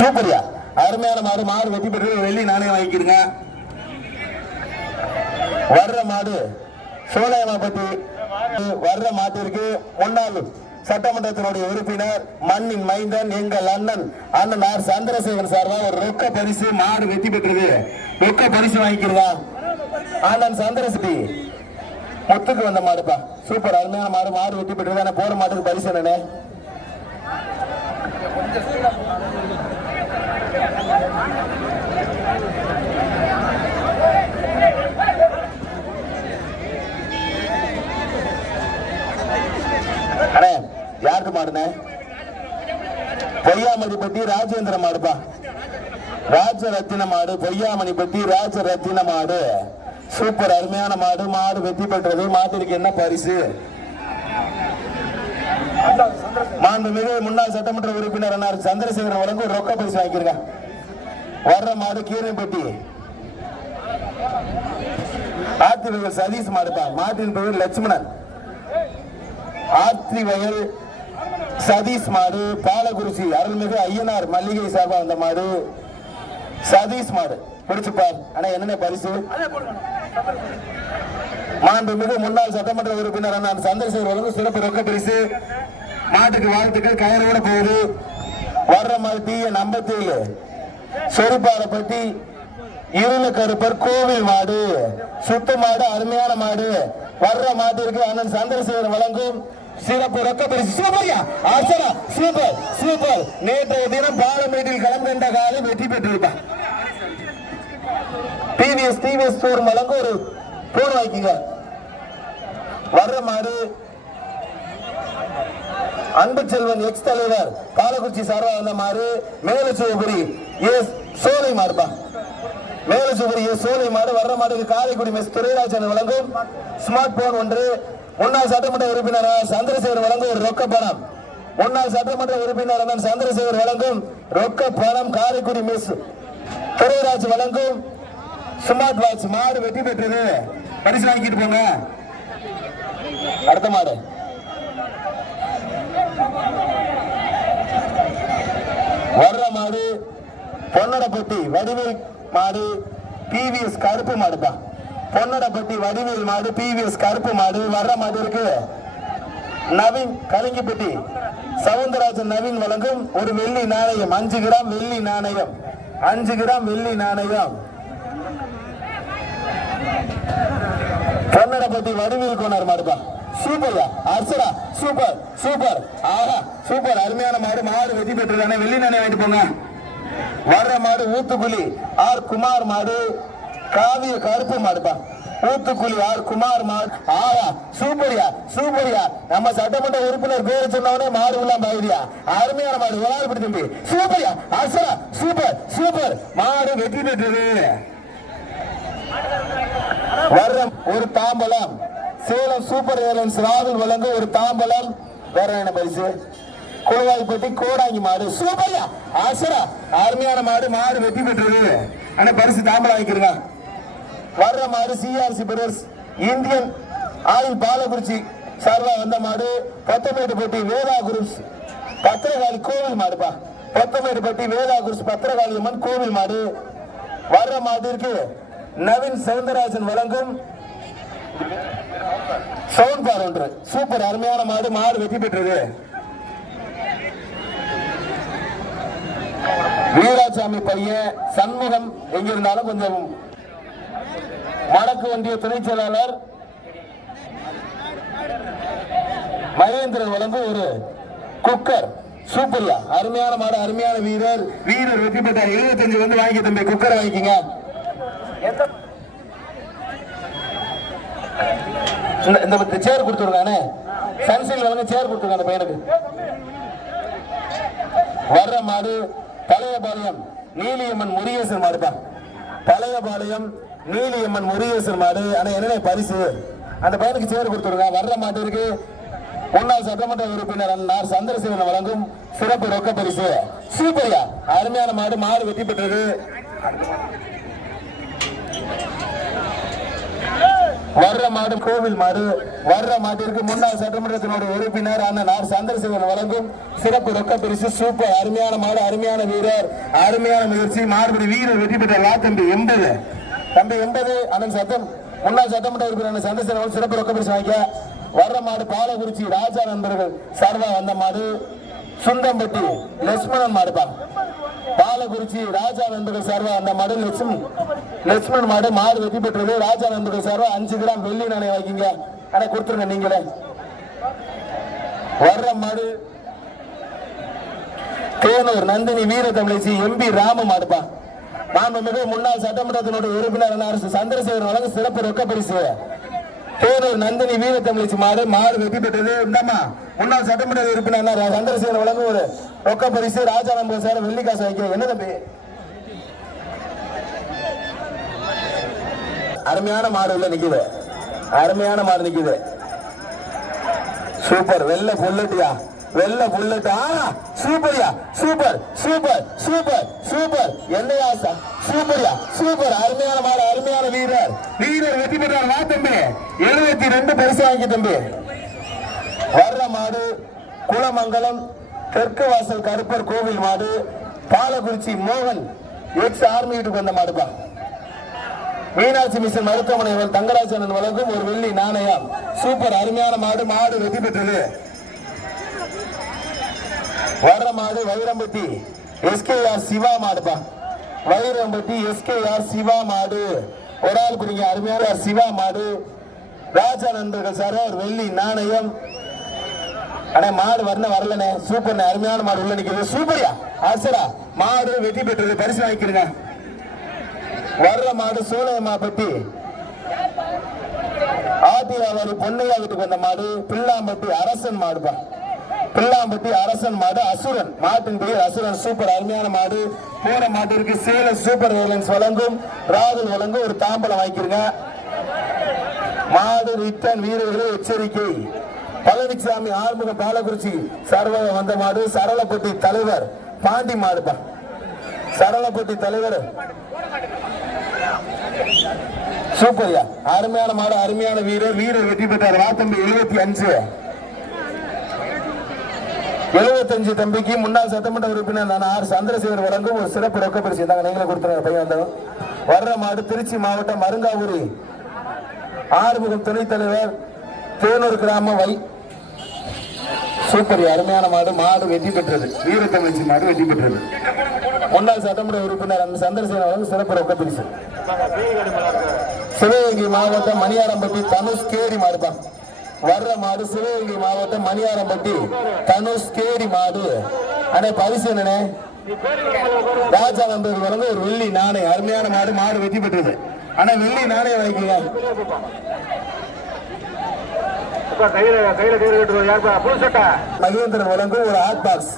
சூப்பரியா. அருமையான மாடு மாடு வெற்றி பெற்று வெள்ளி நாணயம் வாங்கிக்கிறங்க வர்ற மாடு சோழயமாப்பட்டி வர்ற மாட்டிற்கு முன்னாள் சட்டமன்றத்தினுடைய உறுப்பினர் மண்ணின் மைந்தன் எங்கள் அண்ணன் அண்ணன் ஆர் சந்திரசேகரன் சார்பாக ஒரு ரொக்க பரிசு மாடு வெற்றி பெற்றது. ரொக்க பரிசு வாங்கிக்கிறதா அண்ணன் சந்திரசதி முத்துக்கு வந்த மாடுப்பா. சூப்பர் அருமையான மாடு மாடு வெற்றி பெற்றது. போற மாட்டுக்கு பரிசு என்னன்னு அண்ணே யாருக்கு மாடுனே பொய்யாமணிப்பட்டி ராஜேந்திர மாடுப்பா ராஜ ரத்தின மாடு பொய்யாமணிப்பட்டி ராஜ ரத்தின மாடு. சூப்பர் அருமையான மாடு. மாடு வெற்றி பெற்றது. மாட்டிற்கு என்ன பரிசு? மாண்புமிகு முன்னாள் சட்டமன்ற உறுப்பினர் அண்ணார் சந்திரசேகரன் வழங்க ஒரு ரொக்க பரிசு வாங்கிருங்க வர்ற மாடு கீரைப்பட்டி ஆத்திரிகள் சதீஷ் மாடுப்பா மாட்டின் பெயர் லட்சுமணன். ஆத்திரி வயல் சதீஷ் மாடு பாலகுறிச்சி அருள்மிகு ஐயனார் மல்லிகை சார்பா வந்த மாடு. சதீஷ் மாடு பிடிச்சுப்பார் ஆனா என்னென்ன பரிசு? மாண்புமிகு முன்னாள் சட்டமன்ற உறுப்பினர் சந்திரசேகர் வழங்கும் சிறப்பு ரொக்க பரிசு. மாட்டுக்கு வாழ்த்துக்கள் கயிறோட போகுது. வர்ற மாதிரி தீய நம்பத்தேழு சொரிப்பாரப்பட்டி இருள கருப்பர் கோவில் மாடு. சுத்த மாடு அருமையான மாடு. வர்ற மாட்டிற்கு அண்ணன் சந்திரசேகர் வழங்கும் சிறப்பு ரொக்க பரிசு சூப்பரியா அர்ச்சனா சூப்பர் சூப்பர் நேற்றைய தினம் பாலமேட்டில் கலந்துண்ட காலம் வெற்றி பெற்றிருப்பா டிவிஎஸ் டிவிஎஸ் ஸ்டோர் வழங்க ஒரு போன் வாங்கிக்கங்க வர்ற மாடு அன்பு செல்வன் எக்ஸ் தலைவர் காலக்குறிச்சி சார்பா வந்த மாறு மேலச்சிவபுரி ஏ சோலை மாடுப்பா மேலச்சிவபுரி ஏ சோலை மாறு வர்ற மாதிரி காரைக்குடி மெஸ் துரைராஜன் வழங்கும் ஸ்மார்ட் போன் ஒன்று முன்னாள் சட்டமன்ற உறுப்பினர் சந்திரசேகர் வழங்கும் ஒரு ரொக்க பணம். முன்னாள் சட்டமன்ற உறுப்பினர் அண்ணன் சந்திரசேகர் வழங்கும் ரொக்க பணம் காரைக்குடி மிஸ் துரைராஜ் வழங்கும். ஸ்மார்ட் வாட்ச் மாடு வெற்றி பெற்றது. பரிசு வாங்கிட்டு போங்க. அடுத்த மாடு. வர்ற மாடு பொன்னடப்பட்டி வடிவில் மாடு பிவிஎஸ் கருப்பு மாடு தான் பொன்னடப்பட்டி வடிவேல் மாடு பிவிஎஸ் கருப்பு மாடு வர்ற மாடு இருக்கு. நவீன் கலிங்கிப்பட்டி. சவுந்தரராஜன் நவீன் வழங்கும் ஒரு வெள்ளி நாணயம். அஞ்சு கிராம் வெள்ளி நாணயம். அஞ்சு கிராம் வெள்ளி நாணயம். பொன்னடப்பட்டி வடிவேல் கோனார் மாடுப்பா. சூப்பர்யா அர்சரா சூப்பர் சூப்பர் ஆஹா சூப்பர் அருமையான மாடு. மாடு வெற்றி பெற்றுதானே வெள்ளி நாணயம் வாங்கிட்டு போங்க. வர்ற மாடு ஊத்துக்குழி. ஆர். குமார் மாடு. காவிய கருப்பு மாடுப்பா. ஊத்துக்குழி ஆர் குமார் மாடு. ஆரா சூப்பரியா சூப்பரியா. நம்ம சட்டமன்ற உறுப்பினர் பேரு சொன்னவனே மாடு எல்லாம் பகுதியா? அருமையான மாடு ஒரு ஆள் பிடி தம்பி சூப்பர்யா சூப்பர் சூப்பர். மாடு வெற்றி பெற்றது. வர்றம் ஒரு தாம்பலம். சேலம் சூப்பர் ஏர்லைன்ஸ் ராகுல் வழங்க ஒரு தாம்பலம். வேற என்ன பரிசு? குழுவாய்ப்பட்டி கோடாங்கி மாடு. சூப்பர்யா ஆசரா அருமையான மாடு மாடு வெற்றி பெற்றது. ஆனா பரிசு தாம்பலம் வாங்கிக்கிறங்க வர்ற மாடு CRC brothers Indian oil Palakurichi சார்பா வந்த மாடு பத்தமேட்டு பட்டி வேதா குரூப்ஸ் பத்திரகாளி கோவில் மாடுப்பா. பத்தமேட்டு பட்டி வேதா குரூப்ஸ் பத்திரகாளி அம்மன் கோவில் மாடு. வர்ற மாட்டிற்கு நவீன் சவுந்தரராஜன் வழங்கும் சவுண்ட் பார் ஒன்று. சூப்பர் அருமையான மாடு மாடு வெற்றி பெற்றது. வீராசாமி பையன் சண்முகம் எங்கிருந்தாலும் கொஞ்சம் வடக்கு ஒன்றிய துணைச் செயலாளர் மகேந்திரன் வழங்கும் ஒரு குக்கர். சூப்பர்யா. அருமையான மாடு அருமையான வீரர். வீரர் வெற்றி பெற்றார். எழுபத்தஞ்சு வந்து வாங்கி தம்பி குக்கரை வாங்கிக்கங்க. இந்த- சேர் கொடுத்துருக்கானே. சன்சைன்ல வந்து சேர் கொடுத்துருக்கான பையனுக்கு. வர்ற மாடு பழையபாளையம் நீலியம்மன் முருகேசன் பழைய பழையபாளையம் நீலியம்மன் முருகேசன் மாடு ஆனா என்னென்ன பரிசு? அந்த பையனுக்கு சேர் கொடுத்துருங்க. வர்ற மாட்டிற்கு முன்னாள் சட்டமன்ற உறுப்பினர் அண்ணார் சந்திரசேகரன் வழங்கும் சிறப்பு ரொக்க பரிசு. சூப்பர்யா. அருமையான மாடு மாடு வெற்றி பெற்றது. வர்ற மாடு கோவில் மாடு. வர்ற மாட்டிற்கு முன்னாள் சட்டமன்றத்தினுடைய உறுப்பினர் அண்ணன் ஆர் சந்திரசேகரன் வழங்கும் சிறப்பு ரொக்க பரிசு. சூப்பர். அருமையான மாடு அருமையான வீரர். அருமையான முயற்சி. மாடுபடி வீரர் வெற்றி பெற்ற லா தம்பி எண்பது. தம்பி எண்பது அண்ணன் சட்டம் முன்னாள் சட்டமன்ற உறுப்பினர் அண்ணன் அவர்கள் சிறப்பு ரொக்க பரிசு வாங்கிக்க வர்ற மாடு பாலகுறிச்சி ராஜா நண்பர்கள் சார்பா வந்த மாடு சுந்தம்பட்டி லட்சுமணன் மாடுப்பா பாலகுறிச்சி ராஜா நண்பர்கள் சார்பா அந்த மாடு லட்சுமண் லட்சுமணன் மாடு மாடு வெற்றி பெற்றது. ராஜா நண்பர்கள் சார்பா அஞ்சு கிராம் வெள்ளி நாணயம் வைக்கிங்க ஆனா கொடுத்துருங்க நீங்களே. வர்ற மாடு தேனூர் நந்தினி வீர தமிழச்சி எம்பி ராம மாடுப்பா மாண்புமிகு முன்னாள் சட்டமன்றத்தினுடைய உறுப்பினர் அரசு சந்திரசேகர் வழங்க சிறப்பு ரொக்க பரிசு பேரூர் நந்தினி வீர தமிழச்சி மாடு மாடு வெற்றி பெற்றது. இந்தம்மா முன்னாள் சட்டமன்ற உறுப்பினர் அண்ணா வழங்க ஒரு ரொக்க பரிசு ராஜா நம்ப சார் வெள்ளிக்காசு வைக்க என்ன தம்பி? அருமையான மாடு உள்ள நிக்குது. அருமையான மாடு நிக்குது. சூப்பர். வெள்ள புல்லட்டியா? வெள்ள புல்லட்டா? சூப்பர்யா. Super super super. சூப்பர். என்னையா சூப்பர்யா? சூப்பர். அருமையான மாடு அருமையான வீரர். வீரர் வெற்றி பெற்றார். வா தம்பி. எழுபத்தி ரெண்டு பரிசு வாங்கி தம்பி. வர்ற மாடு குளமங்கலம் தெற்கு வாசல் கருப்பர் கோவில் மாடு பாலக்குறிச்சி மோகன் எக்ஸ் ஆர்மி வீட்டுக்கு வந்த மாடுப்பா. மீனாட்சி மிஷன் மருத்துவமனை அவர்கள் தங்கராஜன் வழங்கும் ஒரு வெள்ளி நாணயம். சூப்பர். அருமையான மாடு மாடு வெற்றி பெற்றது. வர்ற மாடு வைரம்பட்டி. எஸ்கேஆர் சிவா மாடுப்பா வைரம்பட்டி எஸ்கேஆர் சிவா மாடு. ஒரு ஆள் குடிங்க அருமையான சிவா மாடு. ராஜா நண்பர்கள் சார் வெள்ளி நாணயம். அண்ணே மாடு வரல வரலனே சூப்பர்ண்ணே அருமையான மாடு உள்ள நிக்கிறது சூப்பரியா? ஆசரா மாடு வெற்றி பெற்றது. பரிசு வாங்கிக்கிறங்க. வர்ற மாடு சூளையம்மாப்பட்டி ஆதியாவரி பொன்னையா வீட்டுக்கு வந்த மாடு. பில்லாம்பட்டி அரசன் மாடுப்பா பில்லாம்பட்டி அரசன் மாடு அசுரன். மாட்டின் பெயர் அசுரன். சூப்பர் அருமையான மாடு. போற மாட்டிற்கு சேலம் சூப்பர் ஏர்லைன்ஸ் வழங்கும். ராகுல் வழங்கும். ஒரு தாம்பலம் வாங்கிக்கிறங்க. மாடு ரிட்டன் வீரர்களே எச்சரிக்கை. பழனிசாமி ஆறுமுக பாலக்குறிச்சி. சர்வக வந்த மாடு. சரளப்பட்டி தலைவர். பாண்டி மாடுப்பா. சரளப்பட்டி தலைவர். சூப்பர்யா. அருமையான மாடு அருமையான வீரர். வீரர் வெற்றி பெற்றார். வாத்தம்பி எழுபத்தி அஞ்சு. எழுபத்தஞ்சு தம்பிக்கு முன்னாள் சட்டமன்ற உறுப்பினர் நான் ஆர் சந்திரசேகர் வழங்கும் ஒரு சிறப்பு ரொக்க பரிசு தாங்க நீங்களே கொடுத்துருங்க பையன் வந்தவன் வர்ற மாடு திருச்சி மாவட்டம் அருங்காவூரி. ஆறுமுகம் துணைத் தலைவர் தேனூர் கிராம வை. சூப்பர் அருமையான மாடு மாடு வெற்றி பெற்றது. வீரத்தமிழ்ச்சி மாடு வெற்றி பெற்றது. முன்னாள் சட்டமன்ற உறுப்பினர் அந்த சந்திரசேகர் வழங்கும் சிறப்பு ரொக்க பரிசு சிவகங்கை மாவட்டம் மணியாரம்பட்டி தனுஷ் கேரி மாடுதான் வர்ற மாடு சிவகங்கை மாவட்டம் மணியாரம்பட்டி தனுஷ் கேரி மாடு. அண்ணே பரிசு என்னண்ணே? ராஜா வந்தது வழங்க ஒரு வெள்ளி நாணயம். அருமையான மாடு மாடு வெற்றி பெற்றது. ஆனா வெள்ளி நாணயம் வாங்கிக்கங்க. மகேந்திரன் வழங்கும் ஒரு ஹாட் பாக்ஸ்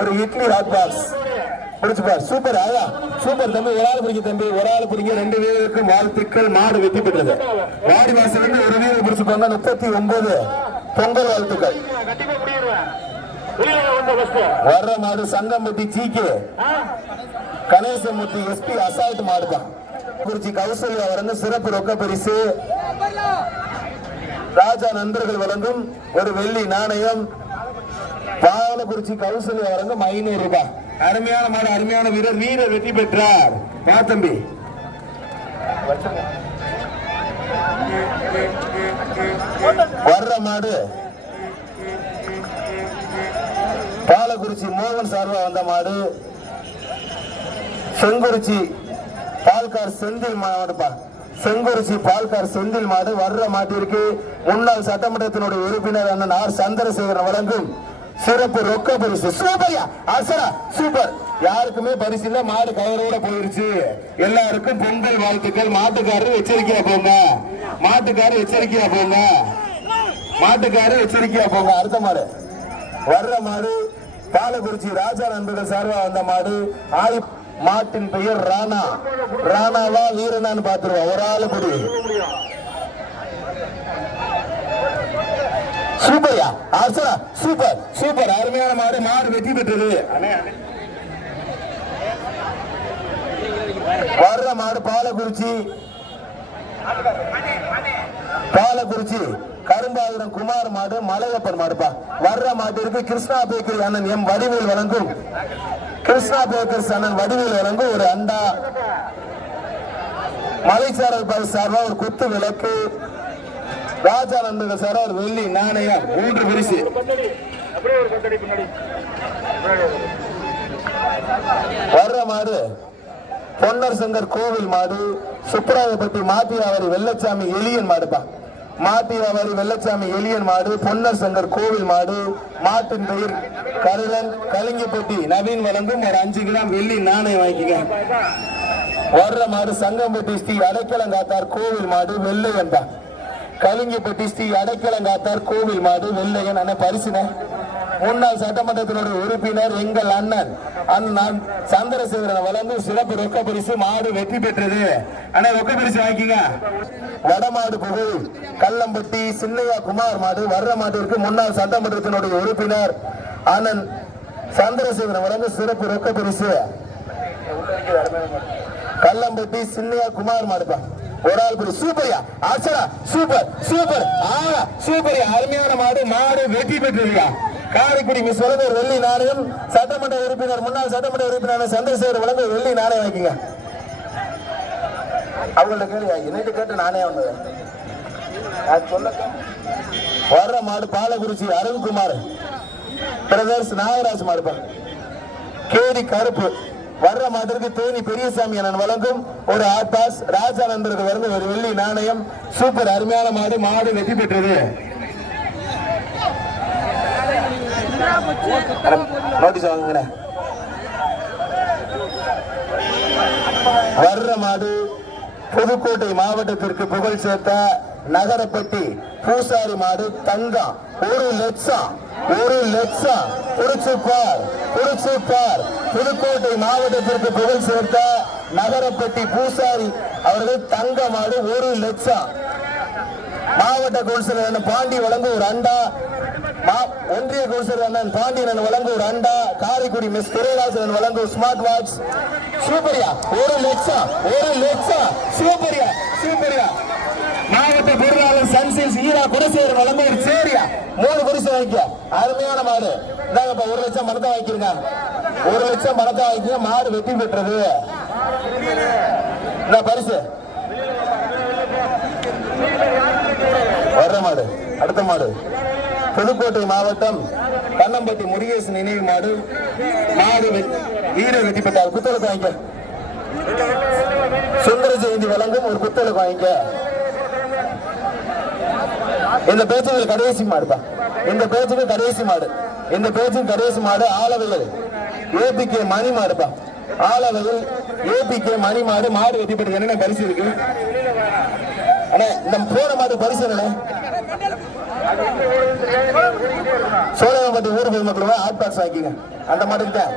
ஒரு இட்லி ஹாட் பாக்ஸ் பிடிச்சுப்பா சூப்பர் ஆயா சூப்பர் தம்பி ஒரு ஆள் பிடிக்க தம்பி. ஒரு ஆள் பிடிக்க ரெண்டு வீரருக்கும் வாழ்த்துக்கள். மாடு வெற்றி பெற்றது. வாடி மாசம் வந்து ஒரு வீரர் பிடிச்சுப்பாங்க முப்பத்தி ஒன்பது பொங்கல் வாழ்த்துக்கள். வர்ற மாடு Sangampatti GK Ganesamoorthy SP assault மாடு தான். குறிச்சி கௌசல்யா வழங்கும் சிறப்பு ரொக்க பரிசு. ராஜா நண்பர்கள் வழங்கும் ஒரு வெள்ளி நாணயம். பாலக்குறிச்சி கௌசல்யா வழங்கும் ஐநூறு ரூபாய். அருமையான மாடு அருமையான வீரர். வீரர் வெற்றி பெற்றார். வா தம்பி. வர்ற மாடு. பாலக்குறிச்சி மோகன் சார்பா வந்த மாடு. செங்குறிச்சி பால்கார் செந்தில் மாடுப்பா செங்குறிச்சி பால்கார் செந்தில் மாடு. வர்ற மாட்டிற்கு முன்னாள் சட்டமன்றத்தினுடைய உறுப்பினர் அண்ணன் ஆர். சந்திரசேகரன் வழங்கும் சிறப்பு ரொக்க பரிசு. சூப்பர்யா. அசரா. சூப்பர். யாருக்குமே பரிசு இல்ல மாடு கவரோட போயிருச்சு. எல்லாருக்கும் பொங்கல் வாழ்த்துக்கள். மாட்டுக்காரர் எச்சரிக்கையா போங்க. மாட்டுக்காரர் எச்சரிக்கையா போங்க. மாட்டுக்காரர் எச்சரிக்கையா போங்க. அடுத்த மாடு. வர்ற மாடு பாலக்குறிச்சி ராஜா நண்பர்கள் சார்பா வந்த மாடு ஆய் மாட்டின் பெயர் ராணா. ராணாவா வீரனான்னு பாத்துருவோம் ஒரு ஆளு புடி. Archana super super. அருமையான மாடு மாடு வெற்றி பெற்றது. வர்ற மாடு பாலக்குறிச்சி. பாலக்குறிச்சி கரும்பாயிரம் குமார் மாடு மலையப்பன் மாடுப்பா. வர்ற மாட்டிற்கு கிருஷ்ணா பேக்கரி அண்ணன் எம் வடிவேல் வழங்கும். கிருஷ்ணா பேக்கர்ஸ் அண்ணன் வடிவேல் வழங்கும் ஒரு அண்டா. மலைச்சாரல் பாய் சார்பா ஒரு குத்து விளக்கு. ராஜா நண்பர்கள் சார் வெள்ளி நாணயம் மூன்று பிரிசு வர்ற மாடு பொன்னர் சங்கர் கோவில் மாடு சுப்பராயப்பட்டி மாத்தியாவரி வெள்ளச்சாமி எளியன் மாடுப்பா. மாத்தியாவரி வெள்ளச்சாமி எளியன் மாடு பொன்னர் சங்கர் கோவில் மாடு மாட்டின் பெயர் கருளன் கலிங்கப்பட்டி நவீன் வழங்கும் ஒரு அஞ்சு கிராம் வெள்ளி நாணயம் வாங்கிக்க. வர்ற மாடு சங்கம்பட்டி ஸ்ரீ அடைக்கலங்காத்தார் கோவில் மாடு வெள்ளையன் தான் கலிங்கப்பட்டி ஸ்ரீ அடைக்கலங்காத்தார் கோவில் மாடு வெள்ளையன் அண்ணன் பரிசுன. முன்னாள் சட்டமன்றத்தினுடைய உறுப்பினர் எங்கள் அண்ணன். அண்ணன் சந்திரசேகரன் வளர்ந்து சிறப்பு ரொக்க பரிசு மாடு வெற்றி பெற்றது. அண்ணா ரொக்க பரிசு வாங்கிக்கங்க. வடமாடு புகழ் கல்லம்பட்டி சின்னையா குமார் மாடு வர்ற மாட்டிற்கு முன்னாள் சட்டமன்றத்தினுடைய உறுப்பினர் அண்ணன் சந்திரசேகரன் வளர்ந்து சிறப்பு ரொக்க பரிசு. கல்லம்பட்டி சின்னையா குமார் மாடுதான் ஒரு ஆள் குரு சூப்பர்யா? ஆச்சரா சூப்பர் சூப்பர். ஆ சூப்பரியா. அருமையான மாடு மாடு வெற்றி பெற்றிருக்கா. காரைக்குடி மிஸ் வழங்க வெள்ளி நாணயம். சட்டமன்ற உறுப்பினர் முன்னாள் சட்டமன்ற உறுப்பினர் சந்திரசேகர் வழங்க வெள்ளி நாணயம் வைக்குங்க அவங்கள்ட்ட கேளுங்க என்னட்டு கேட்டு நானே வந்தது அது சொல்ல வர்ற மாடு பாலகுறிச்சி அருண்குமார். பிரதர்ஸ் நாகராஜ் மாடு கேடி கருப்பு. வர்ற மாட்டிற்கு தேனி பெரியசாமி அண்ணன் வழங்கும் ஒரு ஆட்டாஸ் ராஜா வந்து ஒரு வெள்ளி நாணயம். சூப்பர். அருமையான மாடு. மாடு வெற்றி பெற்றது. நோட்டீஸ் வாங்குங்க வர்ற மாடு புதுக்கோட்டை மாவட்டத்திற்கு புகழ் சேர்த்த நகரப்பட்டி பூசாரி மாடு தங்கம் ஒரு லட்சம் ஒரு லட்சம் புடிச்சுப்பார் புடிச்சுப்பார் புதுக்கோட்டை மாவட்டத்திற்கு புகழ் சேர்த்த நகரப்பட்டி பூசாரி அவர்கள் தங்க மாடு ஒரு லட்சம் மாவட்ட கவுன்சிலர் அண்ணன் பாண்டி வழங்கும் ஒரு அண்டா. மா- ஒன்றிய கவுன்சிலர் அண்ணன் பாண்டியன் வழங்கும் ஒரு அண்டா. காரைக்குடி மிஸ் துரைராசன் வழங்கும் ஸ்மார்ட் வாட்ச். சூப்பரியா. ஒரு லட்சம் ஒரு லட்சம் சூப்பரியா. சூப்பரியா. சன்சில்ஸ் ஈரா குடசேகர் வழங்கும் சேரியா மூணு குடிசை வாங்கிக்க. அருமையான மாடு. இந்தாங்க இப்ப ஒரு லட்சம் மரத்தை வாங்கிக்கிறங்க. ஒரு லட்சம் மரத்தை வாங்கிக்க மாடு வெற்றி பெற்றது. இந்த பரிசு. வர்ற மாடு. அடுத்த மாடு. புதுக்கோட்டை மாவட்டம் கண்ணம்பட்டி முருகேசன் நினைவு மாடு. மாடு வெ- வீர வெற்றி பெற்றார். புத்தகத்தை வாங்கிக்க. சுந்தர ஜெயந்தி வழங்கும் ஒரு புத்தகம் வாங்கிக்க. இந்த பேச்சுக்கு கடைசி மாடுப்பா இந்த பேச்சுக்கு கடைசி மாடு. இந்த பேச்சுக்கு கடைசி மாடு ஆலவையில். ஏபிகே மணி மாடுப்பா ஆலவையில் ஏபிகே மணி மாடு மாடு வெட்டிப்பட்டு என்ன என்னென்ன பரிசு இருக்கு? அண்ணா இந்த போன மாடு பரிசு என்ன சோழவன்பட்டி ஊர் பொதுமக்கள் ஹாட் பாக்ஸ் வாங்கிக்கங்க. அந்த மாட்டுக்கு தான்